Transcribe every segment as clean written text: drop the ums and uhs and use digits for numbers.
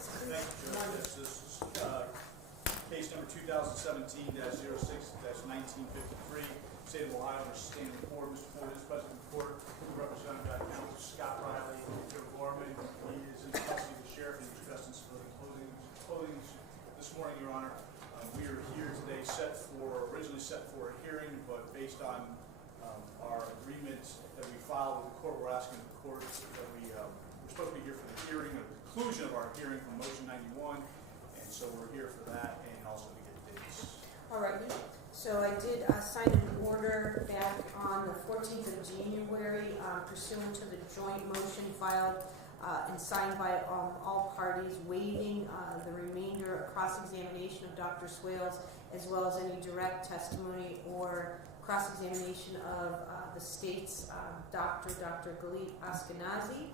Thank you, Judge. Yes, this is case number 2017-06-1953, State of Ohio versus Stanley Ford. Mr. Ford is present in court, represented by Counsel Scott Riley, Joe Gorman. He is in custody of the sheriff in the Justin Civilian clothing this morning, Your Honor. We are here today originally set for a hearing, but based on our agreement that we filed with the court, we're asking the court that we're supposed to be here for the hearing, or the conclusion of our hearing from Motion 91, and so we're here for that and also to get dates. All right. So I did sign an order back on the 14th of January pursuant to the joint motion filed and signed by all parties, waiving the remainder of cross-examination of Dr. Swales, as well as any direct testimony or cross-examination of the state's Dr. Galit Ashkenazi,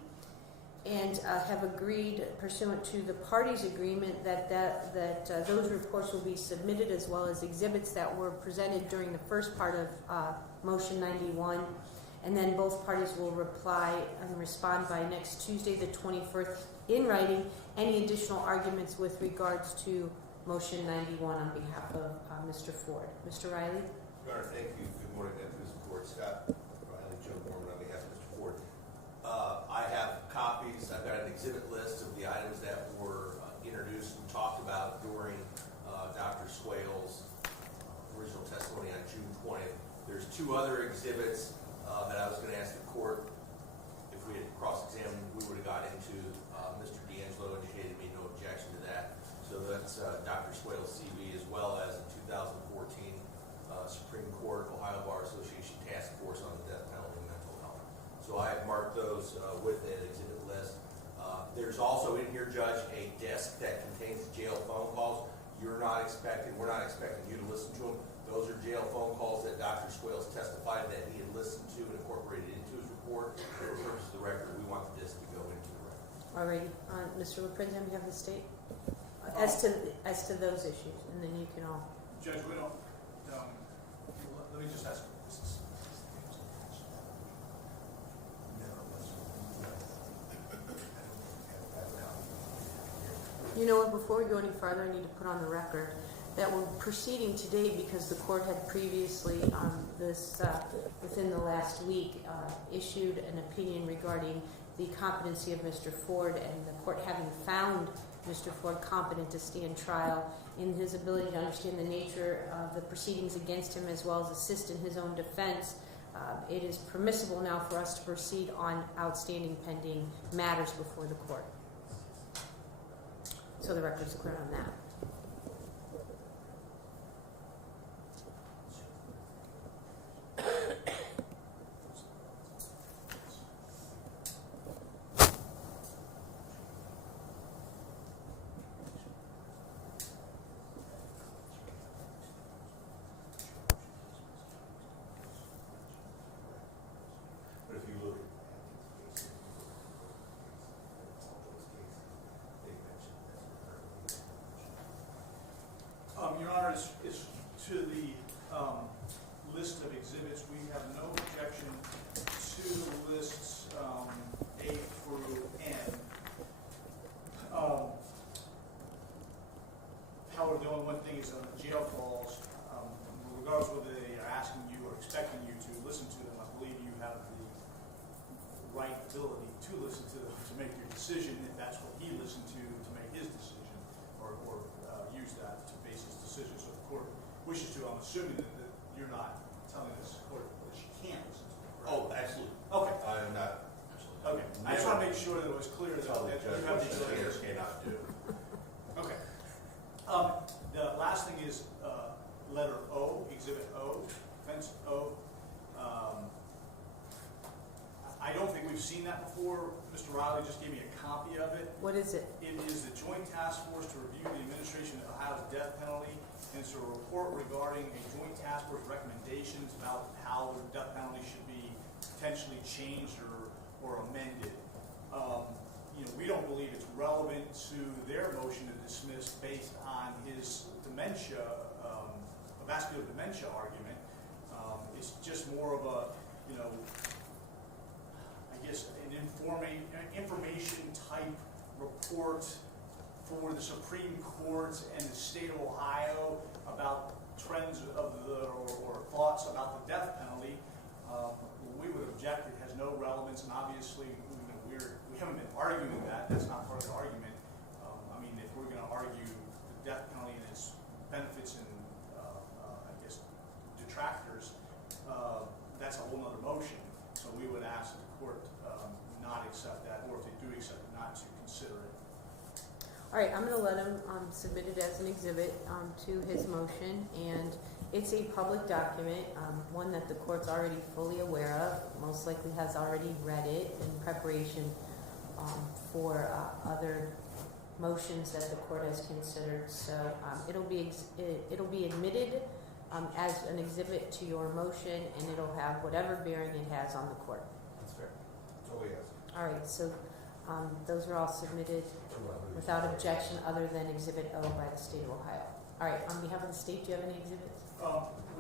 and have agreed, pursuant to the parties' agreement, that those reports will be submitted, as well as exhibits that were presented during the first part of Motion 91, and then both parties will reply and respond by next Tuesday, the 21st, in writing, any additional arguments with regards to Motion 91 on behalf of Mr. Ford. Mr. Riley? Your Honor, thank you. Good morning, members of the court. Scott Riley, Joe Gorman on behalf of Mr. Ford. I have copies. I've got an exhibit list of the items that were introduced and talked about during Dr. Swales' original testimony on June 20th. There's two other exhibits that I was going to ask the court, if we had cross-examined, we would have got into. Mr. D'Angelo indicated me no objection to that. So that's Dr. Swales' CV, as well as a 2014 Supreme Court Ohio Bar Association Task Force on the Death Penalty and Mental Health. So I have marked those with an exhibit list. There's also in here, Judge, a disc that contains jail phone calls. We're not expecting you to listen to them. Those are jail phone calls that Dr. Swales testified that he had listened to and incorporated into his report. For the purpose of the record, we want the disc to go into the record. All righty. Mr. LaPrince, you have the state? As to those issues, and then you can all... Judge, we don't... let me just ask you this. You know what, before we go any farther, I need to put on the record that we're proceeding today because the court had previously, within the last week, issued an opinion regarding the competency of Mr. Ford, and the court having found Mr. Ford competent to stand trial in his ability to understand the nature of the proceedings against him, as well as assist in his own defense. It is permissible now for us to proceed on outstanding pending matters before the court. So the record's clear on that. But if you look Your Honor, is to the list of exhibits, we have no objection to lists A through N. However, the only one thing is on the jail calls, regardless of whether they are asking you or expecting you to listen to them, I believe you have the right ability to listen to them to make your decision, if that's what he listened to make his decision, or use that to base his decision. So if the court wishes to, I'm assuming that you're not telling this court that she can't listen to them. Right? Oh, absolutely. Okay. I am not. Absolutely. Okay. I just want to make sure that it was clear that you have the ability. Cannot do. Okay. The last thing is letter O, Exhibit O, Offense O. I don't think we've seen that before. Mr. Riley just gave me a copy of it. What is it? It is the Joint Task Force to review the administration of Ohio's death penalty, and it's a report regarding a Joint Task Force recommendations about how the death penalty should be potentially changed or amended. We don't believe it's relevant to their motion to dismiss based on his dementia, vascular dementia argument. It's just more of a, I guess, an information type report for the Supreme Court and the state of Ohio about trends of or thoughts about the death penalty, we would object. It has no relevance, and obviously we haven't been arguing that. That's not part of the argument. I mean, if we're going to argue the death penalty and its benefits and I guess detractors, that's a whole other motion. So we would ask the court not accept that, or if they do accept it, not to consider it. All right, I'm going to let him submit it as an exhibit to his motion, and it's a public document, one that the court's already fully aware of, most likely has already read it in preparation for other motions that the court has considered. So it'll be admitted as an exhibit to your motion, and it'll have whatever bearing it has on the court. That's fair. That's all we ask. All right, so those are all submitted without objection other than Exhibit O by the state of Ohio. All right, on behalf of the state, do you have any exhibits?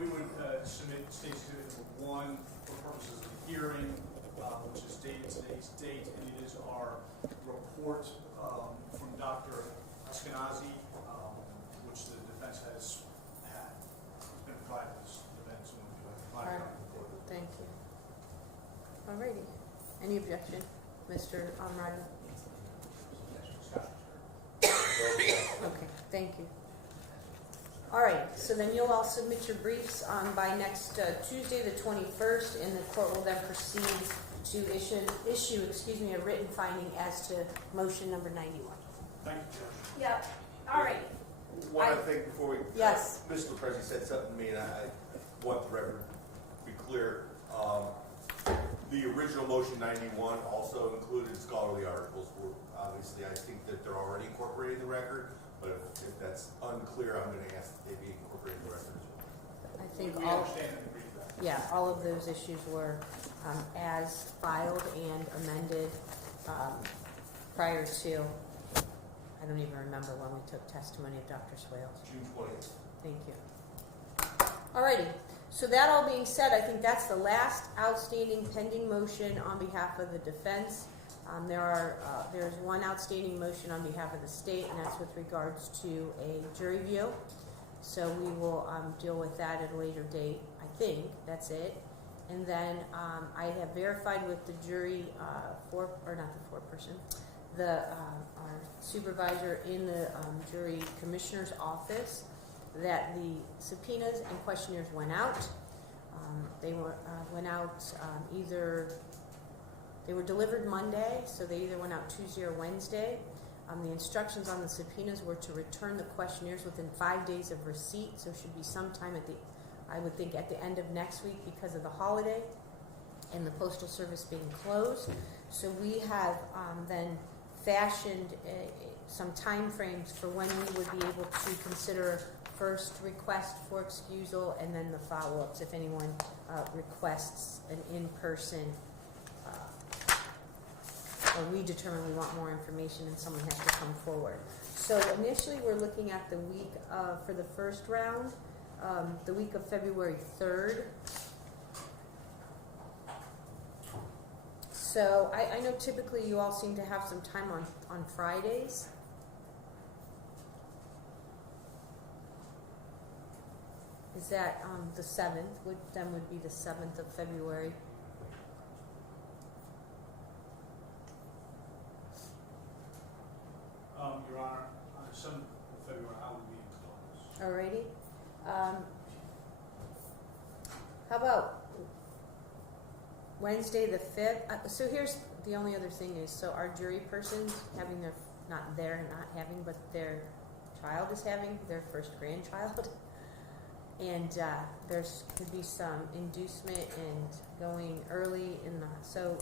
We would submit state exhibit number 1 for purposes of the hearing, which is dated today's date, and it is our report from Dr. Ashkenazi, which the defense has had. It's been provided to this defense, and we have provided it to the court. Thank you. All righty. Any objection, Mr. Riley? Okay, thank you. All right, so then you'll all submit your briefs by next Tuesday, the 21st, and the court will then proceed to issue a written finding as to motion number 91. Thank you, Judge. Yep. All right. One other thing before we... Yes. Mr. President said something to me, and I want the record to be clear. The original motion 91 also included scholarly articles. Obviously, I think that they're already incorporated in the record, but if that's unclear, I'm going to ask that they be incorporated in the record as well. I think We all... understand and agree with that. Yeah, all of those issues were as filed and amended prior to, I don't even remember when we took testimony of Dr. Swales. June 20th. Thank you. Alrighty, so that all being said, I think that's the last outstanding pending motion on behalf of the defense. There's one outstanding motion on behalf of the state, and that's with regards to a jury view. So we will deal with that at a later date. I think that's it. And then I have verified with the jury, our supervisor in the jury commissioner's office, that the subpoenas and questionnaires went out. They went out they were delivered Monday, so they either went out Tuesday or Wednesday. The instructions on the subpoenas were to return the questionnaires within 5 days of receipt, so it should be sometime I would think at the end of next week because of the holiday and the Postal Service being closed. So we have then fashioned some time frames for when we would be able to consider first request for excusal and then the follow-ups if anyone requests an in-person or we determine we want more information and someone has to come forward. So initially we're looking at the week for the first round, the week of February 3rd. So I know typically you all seem to have some time on Fridays. Is that the 7th? Would be the 7th of February. Your Honor, on the 7th of February, I will be in close. Alrighty. How about Wednesday the 5th? So here's the only other thing is, so our jury persons having but their child is having their first grandchild. And there's could be some inducement and going early so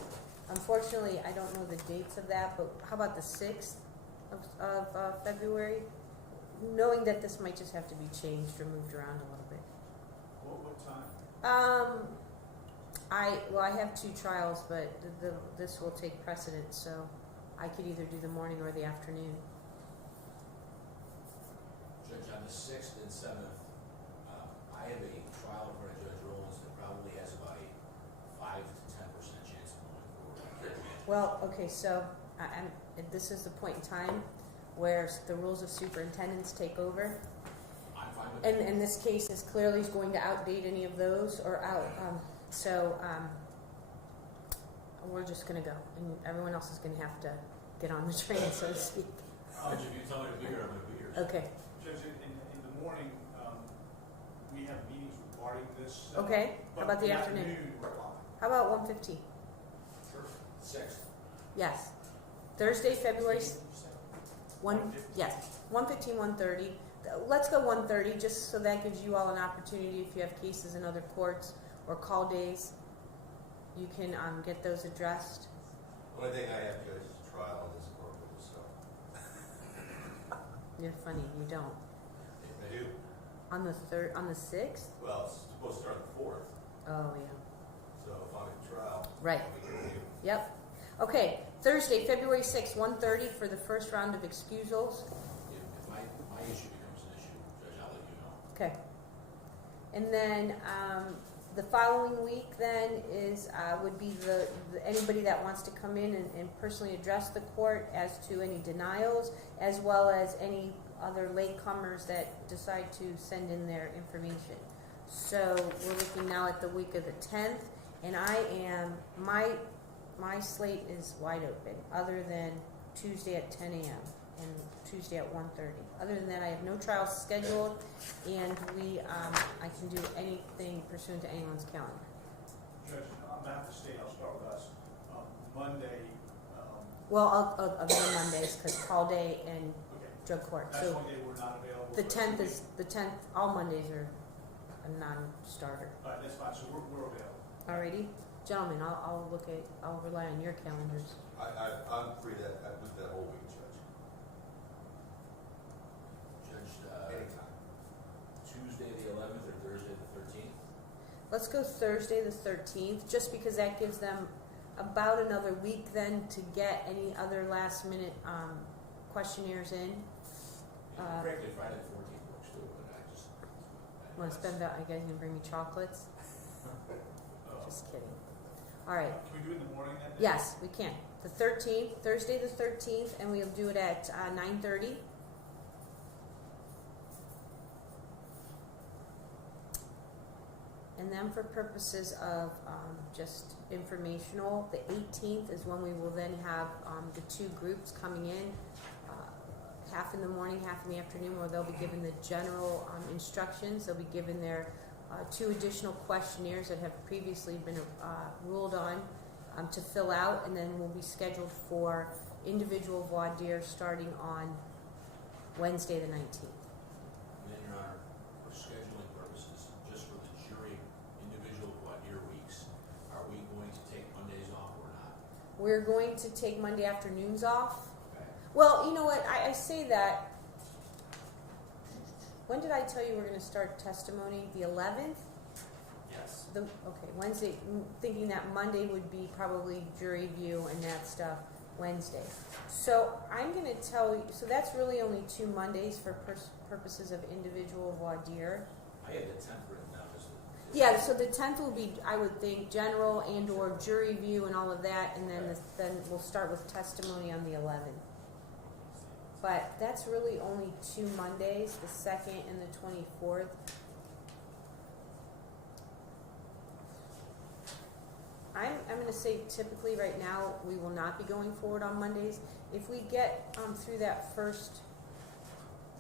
unfortunately I don't know the dates of that, but how about the 6th of February? Knowing that this might just have to be changed or moved around a little bit. What time? I have 2 trials, but this will take precedence, so I could either do the morning or the afternoon. Judge, on the 6th and 7th, I have a trial in front of Judge Rollins that probably has about a 5 to 10% chance of going forward. Well, okay, so this is the point in time where the rules of superintendents take over. I'm fine with And that. in this case is clearly going to outdate any of those or we're just gonna go, and everyone else is gonna have to get on the train, so to speak. If you tell me to be here, I'm gonna be here. Okay, Judge, in the morning, we have meetings regarding this. okay, how But about the in afternoon? we're live. How about 1:15? Sure. 6th. Yes. Thursday, February, 1, 1:15. yes, 1:15, 1:30. Let's go 1:30, just so that gives you all an opportunity, if you have cases in other courts or call days, you can get those addressed. The only thing I have, Judge, is a trial in this courtroom, so. You're funny, you don't. I do. On the 6th? Well, it's supposed to start the 4th, Oh, yeah. so if I'm in trial. Right. I'll be with you. Yep. Okay, Thursday, February 6th, 1:30 for the first round of excusals. If my issue becomes an issue, Judge, I'll let you know. Okay. And then the following week then is would be the anybody that wants to come in and personally address the court as to any denials, as well as any other latecomers that decide to send in their information. So we're looking now at the week of the 10th, and my slate is wide open, other than Tuesday at 10 a.m. and Tuesday at 1:30. Other than that, I have no trials scheduled, and I can do anything pursuant to anyone's calendar. Judge, on behalf of the state, I'll start with us. Monday, Well, other than Mondays, because call day and okay, drug court. that's So one day we're not available. the but- 10th is the 10th. All Mondays are a non-starter. All right, that's fine, so we're available. Alrighty, gentlemen, I'll rely on your calendars. I'm free that whole week, Judge. Judge, Anytime. Tuesday the 11th or Thursday the 13th? Let's go Thursday the 13th, just because that gives them about another week then to get any other last minute questionnaires in. Frankly, Friday the 14th works too, but I just. Want to spend that? You guys gonna bring me chocolates? Just kidding. All right. Can we do it in the morning then? Yes, we can. The 13th, Thursday the 13th, and we'll do it at 9:30. And then for purposes of just informational, the 18th is when we will then have the two groups coming in, half in the morning, half in the afternoon, where they'll be given the general instructions. They'll be given their 2 additional questionnaires that have previously been ruled on to fill out, and then we'll be scheduled for individual voir dire starting on Wednesday the 19th. And then, Your Honor, for scheduling purposes, just for the jury individual voir dire weeks, are we going to take Mondays off or not? We're going to take Monday afternoons off. Okay. Well, you know what? I say that. When did I tell you we're going to start testimony? The 11th? Yes. Okay, Wednesday. Thinking that Monday would be probably jury view and that stuff. Wednesday. So I'm going to tell you. So that's really only 2 Mondays for purposes of individual voir dire. I had the 10th written down as the. Yeah. So the 10th will be, I would think, general and/or jury view and all of that, and then then we'll start with testimony on the 11th. But that's really only 2 Mondays, the 2nd and the 24th. I'm going to say typically right now we will not be going forward on Mondays. If we get through that first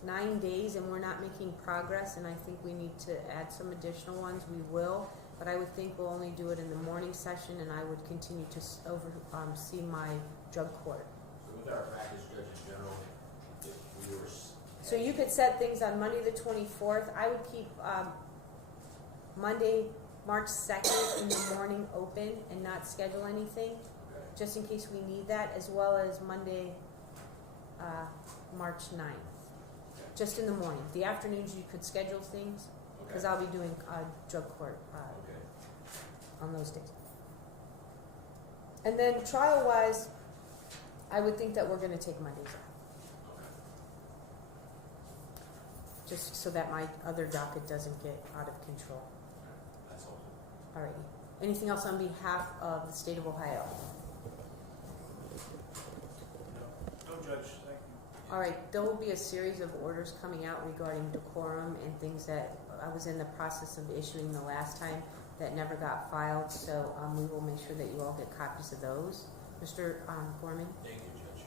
9 days and we're not making progress, and I think we need to add some additional ones, we will. But I would think we'll only do it in the morning session, and I would continue to see my drug court. So with our practice, Judge, in general, if we were. So you could set things on Monday the 24th. I would keep Monday, March 2nd in the morning open and not schedule anything, Okay. just in case we need that, as well as Monday, March 9th. Just in the morning. The afternoons you could schedule things, because Okay. I'll be doing drug court Okay. on those days. And then trial-wise, I would think that we're going to take Mondays off, Okay. just so that my other docket doesn't get out of control. That's all. Alrighty. Anything else on behalf of the state of Ohio? No, Judge, thank you. All right, there will be a series of orders coming out regarding decorum and things that I was in the process of issuing the last time that never got filed, so we will make sure that you all get copies of those. Mr. Gorman? Thank you, Judge.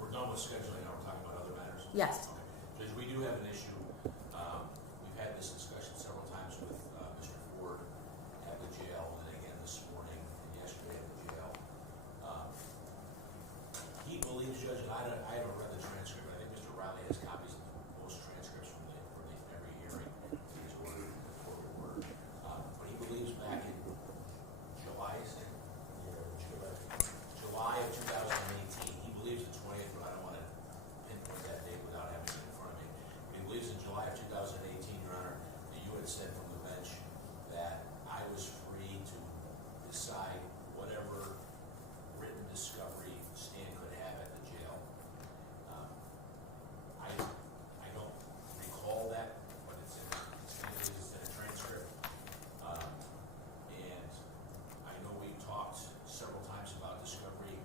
We're done with scheduling, now we're talking about other matters? Yes. Okay. Judge, we do have an issue. We've had this discussion several times with Mr. Ford at the jail, and again this morning and yesterday at the jail. He believes, Judge, and I haven't read the transcript, but I think Mr. Riley has copies of most transcripts from every hearing in his order, but he believes back in July of 2018, he believes the 20th, but I don't want to pinpoint that date without having it in front of me. He believes in July of 2018, Your Honor, that you had said from the bench that I was free to decide whatever written discovery Stan could have at the jail. I don't recall that, but it's in a transcript. And I know we talked several times about discovery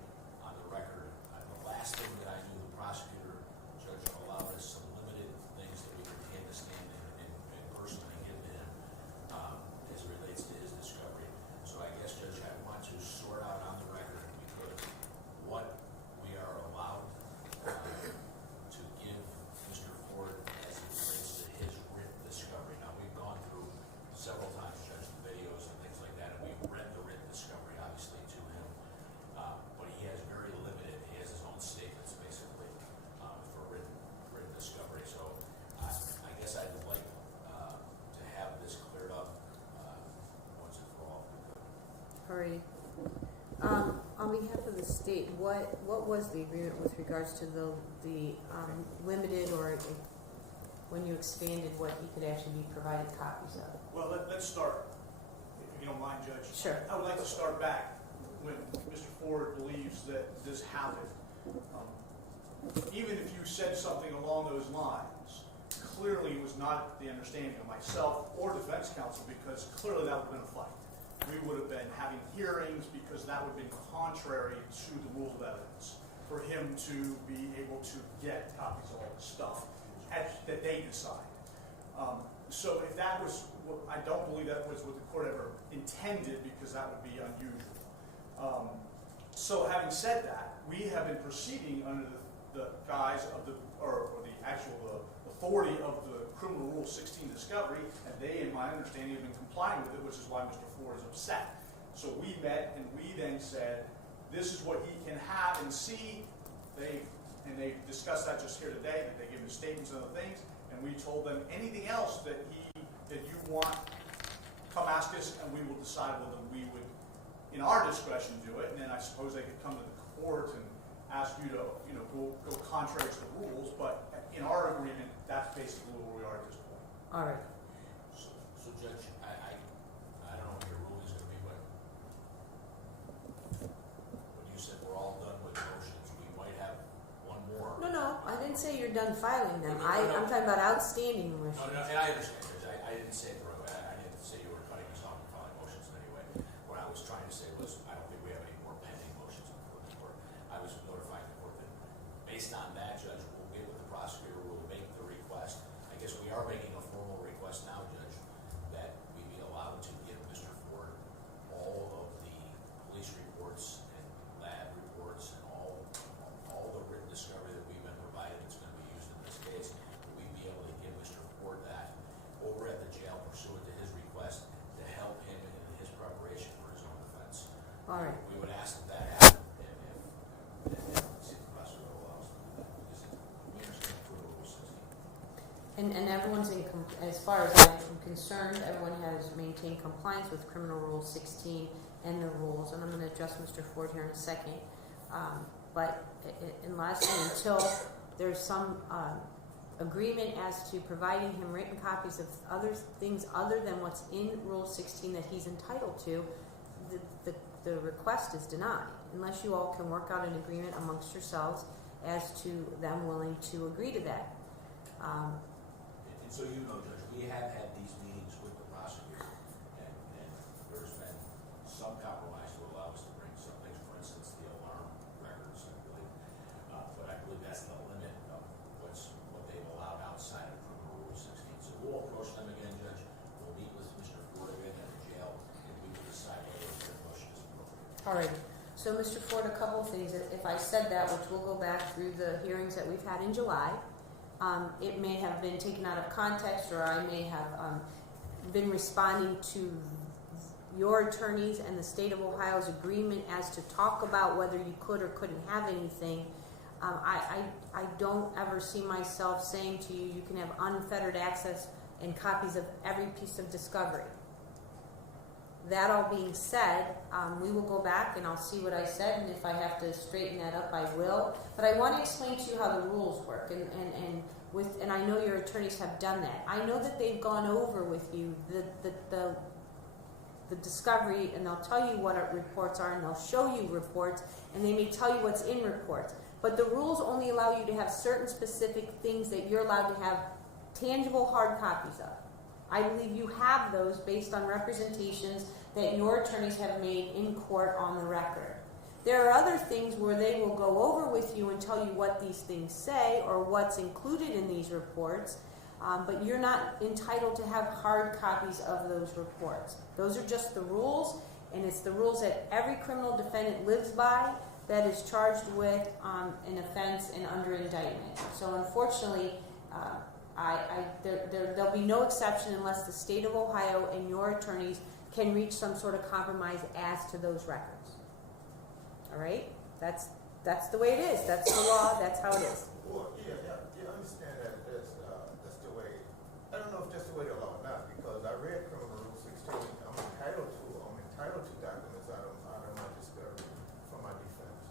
on the record. The last thing that I knew, the prosecutor, Judge, allowed us some limited things that we could hand to Stan and personally give to him as it relates to his discovery. So I guess, Judge, I want to sort out on the record because what we are allowed to give Mr. Ford as it relates to his written discovery. Now, we've gone through several times, Judge, the videos and things like that, and we've read the written discovery, obviously, to him. But he has very limited, he has his own statements, basically, for written discovery. So I guess I'd like to have this cleared up once and for all. Alrighty. On behalf of the state, what was the agreement with regards to the limited or when you expanded what he could actually be provided copies of? Well, let's start, if you don't mind, Judge. Sure. I would like to start back when Mr. Ford believes that this happened. Even if you said something along those lines, clearly it was not the understanding of myself or defense counsel, because clearly that would have been a fight. We would have been having hearings because that would have been contrary to the rules of evidence for him to be able to get copies of all the stuff that they decide. So if that was, I don't believe that was what the court ever intended, because that would be unusual. So having said that, we have been proceeding under the guise of the authority of the Criminal Rule 16 discovery, and they, in my understanding, have been complying with it, which is why Mr. Ford is upset. So we met, and we then said, this is what he can have and see. They discussed that just here today, that they gave him statements and other things, and we told them anything else that you want, come ask us, and we will decide whether we would, in our discretion, do it. And then I suppose they could come to the court and ask you to, go contrary to the rules. But in our agreement, that's basically where we are at this point. All right. So Judge, I don't know what your rule is going to be, but when you said we're all done with motions, we might have one more. No, I didn't say you're done filing them. No. I'm talking about outstanding motions. No, and I understand, Judge. I didn't say it the right way. I didn't say you were cutting us off and filing motions in any way. What I was trying to say was, I don't think we have any more pending motions before the court. I was notifying the court that based on that, Judge, we'll get with the prosecutor, we'll make the request. I guess we are making a formal request now, Judge, that we be allowed to give Mr. Ford all of the police reports and lab reports and all the written discovery that we've been provided that's going to be used in this case. We'd be able to give Mr. Ford that over at the jail pursuant to his request to help him in his preparation for his own defense. All right. We would ask that happen if the prosecutor allows that, because we understand Criminal Rule 16. And everyone's as far as I'm concerned, everyone has maintained compliance with Criminal Rule 16 and the rules. And I'm going to address Mr. Ford here in a second. But until there's some agreement as to providing him written copies of other things other than what's in Rule 16 that he's entitled to, the request is denied, unless you all can work out an agreement amongst yourselves as to them willing to agree to that. And so you know, Judge, we have had these meetings with the prosecutor, and there's been some compromise to allow us to bring some things, for instance, the alarm records, I believe. But I believe that's the limit Alrighty. So, Mr. Ford, a couple of things. If I said that, which we'll go back through the hearings that we've had in July, it may have been taken out of context, or I may have been responding to your attorneys and the state of Ohio's agreement as to talk about whether you could or couldn't have anything. I don't ever see myself saying to you, you can have unfettered access and copies of every piece of discovery. That all being said, we will go back and I'll see what I said, and if I have to straighten that up, I will. But I want to explain to you how the rules work, and I know your attorneys have done that. I know that they've gone over with you the discovery, and they'll tell you what reports are, and they'll show you reports, and they may tell you what's in reports. But the rules only allow you to have certain specific things that you're allowed to have tangible hard copies of. I believe you have those based on representations that your attorneys have made in court on the record. There are other things where they will go over with you and tell you what these things say or what's included in these reports, but you're not entitled to have hard copies of those reports. Those are just the rules, and it's the rules that every criminal defendant lives by that is charged with an offense and under indictment. So unfortunately, there'll be no exception unless the state of Ohio and your attorneys can reach some sort of compromise as to those records. All right? That's the way it is. That's the law. That's how it is. Well, I understand that that's the way. I don't know if that's the way the law or not, because I read Criminal Rule 16. I'm entitled to documents out of my discovery for my defense.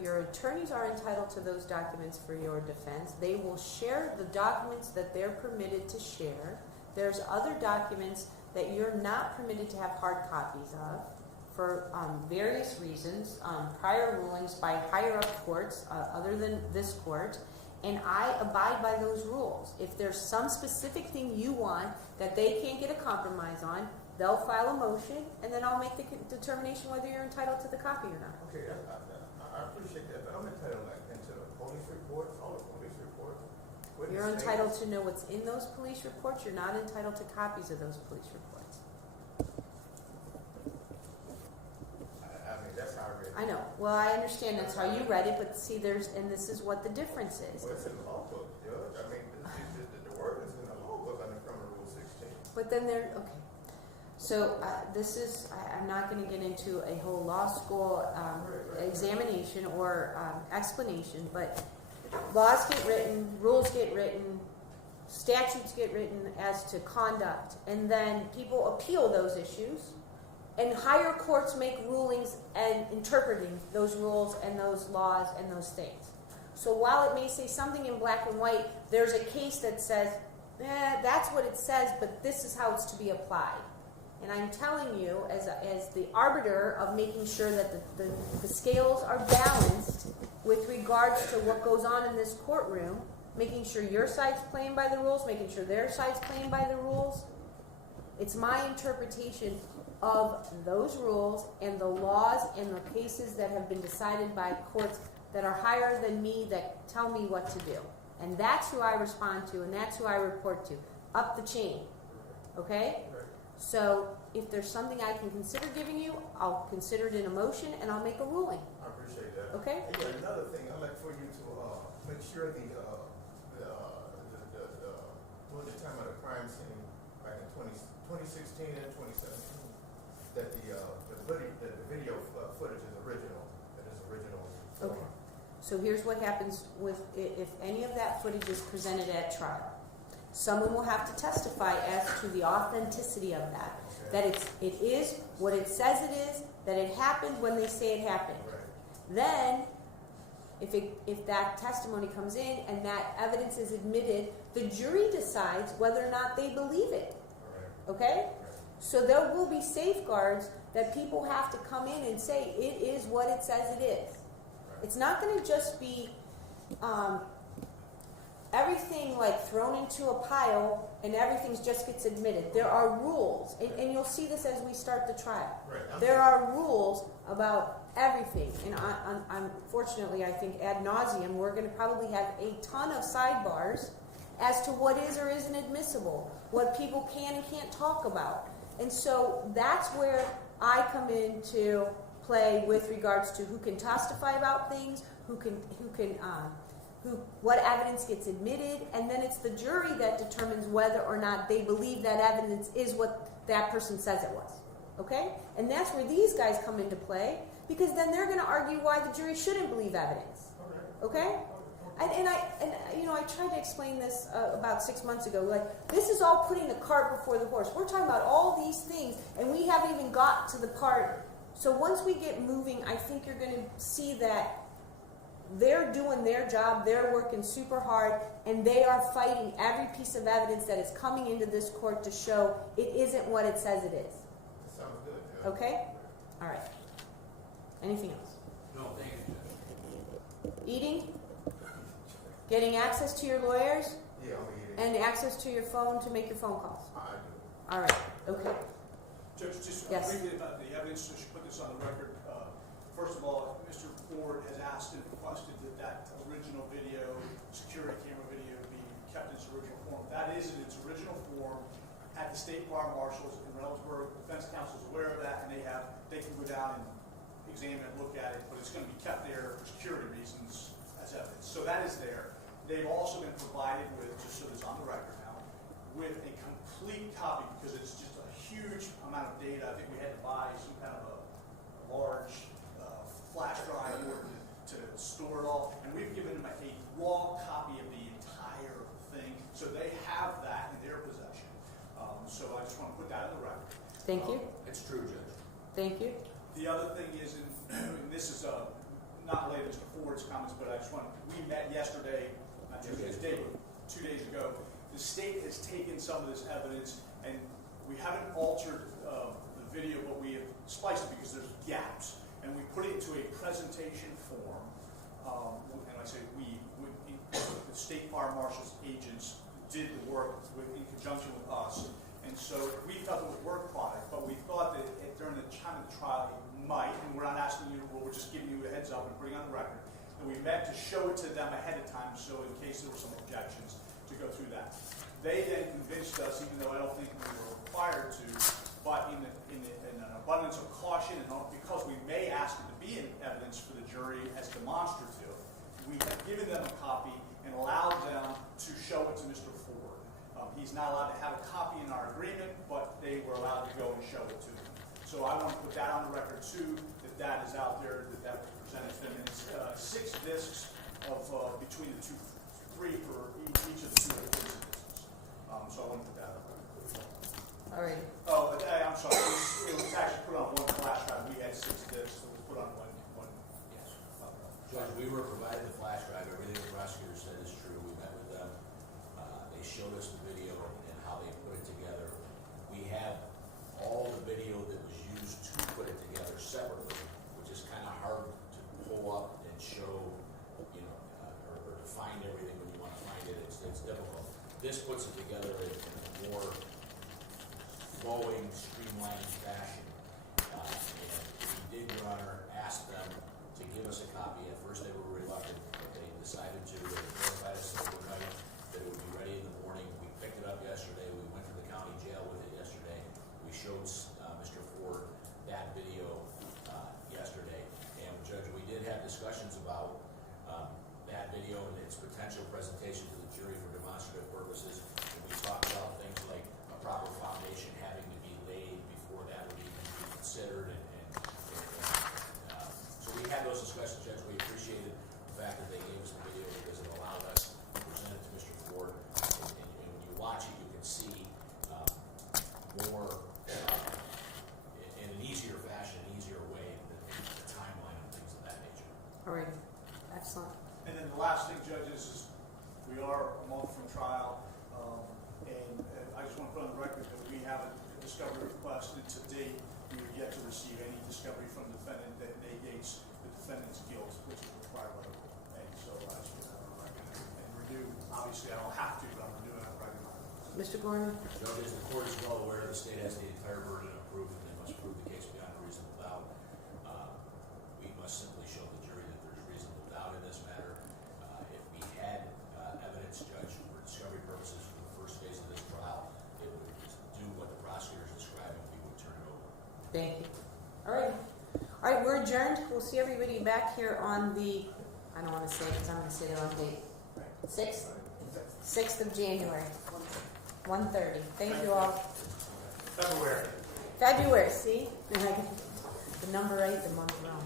Your attorneys are entitled to those documents for your defense. They will share the documents that they're permitted to share. There's other documents that you're not permitted to have hard copies of for various reasons, prior rulings by higher up courts other than this court, and I abide by those rules. If there's some specific thing you want that they can't get a compromise on, they'll file a motion, and then I'll make the determination whether you're entitled to the copy or not. Okay, I appreciate that, but I'm entitled into the police reports, all the police reports. You're entitled to know what's in those police reports. You're not entitled to copies of those police reports. I mean, that's how I read it. I know. Well, I understand that's how you read it, but see, and this is what the difference is. Well, it's in the law book, Judge. I mean, the word is in the law book under Criminal Rule 16. But then okay. So I'm not going to get into a whole law school examination or explanation, but laws get written, rules get written, statutes get written as to conduct, and then people appeal those issues, and higher courts make rulings and interpreting those rules and those laws and those things. So while it may say something in black and white, there's a case that says, that's what it says, but this is how it's to be applied. And I'm telling you, as the arbiter of making sure that the scales are balanced with regards to what goes on in this courtroom, making sure your side's playing by the rules, making sure their side's playing by the rules, it's my interpretation of those rules and the laws and the cases that have been decided by courts that are higher than me that tell me what to do. And that's who I respond to, and that's who I report to, up the chain. Okay? So if there's something I can consider giving you, I'll consider it in a motion, and I'll make a ruling. I appreciate that. Okay? And yeah, another thing, I'd like for you to make sure the time of the crime scene back in 2016 and 2017, that the video footage is original. That is original. Okay. So here's what happens with if any of that footage is presented at trial. Someone will have to testify as to the authenticity of that. Okay. That it is what it says it is, that it happened when they say it happened. Right. Then, if that testimony comes in and that evidence is admitted, the jury decides whether or not they believe it. Right. Okay? Right. So there will be safeguards that people have to come in and say it is what it says it is. Right. It's not going to just be everything like thrown into a pile and everything just gets admitted. There are rules, and you'll see this as we start the trial. Right. There are rules about everything, and unfortunately, I think ad nauseum, we're going to probably have a ton of sidebars as to what is or isn't admissible, what people can and can't talk about. And so that's where I come into play with regards to who can testify about things, what evidence gets admitted, and then it's the jury that determines whether or not they believe that evidence is what that person says it was. Okay? And that's where these guys come into play, because then they're going to argue why the jury shouldn't believe evidence. Okay? And I tried to explain this about 6 months ago. Like, this is all putting the cart before the horse. We're talking about all these things, and we haven't even got to the part. So once we get moving, I think you're going to see that they're doing their job, they're working super hard, and they are fighting every piece of evidence that is coming into this court to show it isn't what it says it is. Sounds good. Yeah. Okay? All right. Anything else? No, thank you, Judge. Eating? Getting access to your lawyers? Yeah, I'm eating. And access to your phone to make your phone calls? I do. All right. Okay. Judge, just Yes. briefly about the evidence, so she put this on the record. First of all, Mr. Ford has asked and requested that original video, security camera video, be kept in its original form. That is in its original form at the State Fire Marshals in Reynoldsburg. Defense counsel is aware of that, and they can go down and examine it, look at it, but it's going to be kept there for security reasons as evidence. So that is there. They've also been provided with, just so it's on the record now, with a complete copy, because it's just a huge amount of data. I think we had to buy some kind of a large flash drive in order to store it all, and we've given them a raw copy of the entire thing, so they have that in their possession. So I just want to put that on the record. Thank you. It's true, Judge. Thank you. The other thing is, and this is not related to Ford's comments, but I just want, we met yesterday, not yesterday, 2 days ago. The state has taken some of this evidence, and we haven't altered the video, but we have spliced it because there's gaps. And we put it into a presentation form, and I say the State Fire Marshal's agents did the work in conjunction with us, and so we felt it was work product, but we thought that during the time of the trial it might, and we're not asking you, we're just giving you a heads up and putting it on the record, and we meant to show it to them ahead of time, so in case there were some objections, to go through that. They then convinced us, even though I don't think we were required to, but in an abundance of caution, and because we may ask it to be in evidence for the jury as demonstrative, we have given them a copy and allowed them to show it to Mr. Ford. He's not allowed to have a copy in our agreement, but they were allowed to go and show it to him. So I want to put that on the record too, that is out there, that was presented to them. And it's 6 discs of between the 3 for each of the 2 discs. So I want to put that on the record. All right. Oh, I'm sorry. It was actually put on one flash drive. We had 6 discs, so it was put on one. Yes. Judge, we were provided the flash drive. Everything the prosecutor said is true. We met with them. They showed us the video and how they put it together. We have all the video that was used to put it together separately, which is kind of hard to pull up and show, or to find everything when you want to find it. It's difficult. This puts it together in a more flowing, streamlined fashion. And we did, Your Honor, ask them to give us a copy. At first they were reluctant, but they decided to. They notified us overnight that it would be ready in the morning. We picked it up yesterday. We went to the county jail with it yesterday. We showed Mr. Ford that video yesterday. And Judge, we did have discussions about that video and its potential presentation to the jury for demonstrative purposes. And we talked about things like a proper foundation having to be laid before that would even be considered. So we had those discussions, Judge. We appreciated the fact that they gave us the video because it allowed us to present it to Mr. Ford. And when you watch it, you can see more in an easier fashion, an easier way, the timeline and things of that nature. All right. Excellent. And then the last thing, judges, is we are a month from trial, and I just want to put on the record that we have a discovery request, and to date, we have yet to receive any discovery from the defendant that negates the defendant's guilt, which is required by the law. And so I just put that on the record. And renew, obviously I don't have to, but I'm renewing on the record. Mr. Gorman? Judge, as the court is well aware, the state has the entire burden of proof, and they must prove the case beyond a reasonable doubt. We must simply show the jury that there's reasonable doubt in this matter. If we had evidence, Judge, for discovery purposes for the first phase of this trial, it would do what the prosecutor is describing. We would turn it over. Thank you. All right. All right, we're adjourned. We'll see everybody back here on the, I don't want to say it because I'm going to say the wrong date. 6th of January, 1:30. Thank you all. February. February, see? The number right, the month wrong.